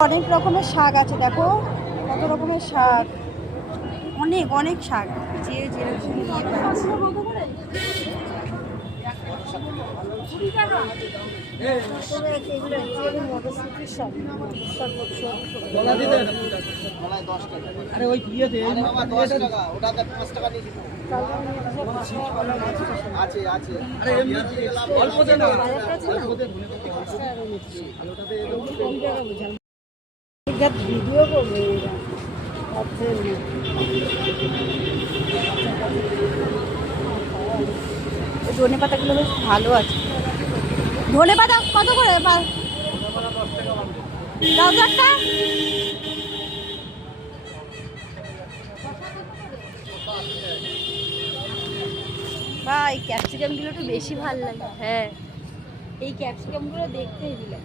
অনেক রকমের শাক আছে, দেখো কত রকমের শাক, অনেক অনেক শাক, যে যেরকম নিয়ে পাচ্ছে। ভিডিও করবে ধনে পাতাগুলো বেশ ভালো আছে। ধনে পাতা কত করে? দাও তো একটা। বা এই ক্যাপসিকাম গুলো একটু বেশি ভালো লাগে। হ্যাঁ, এই ক্যাপসিকাম গুলো দেখতেই দিলাম।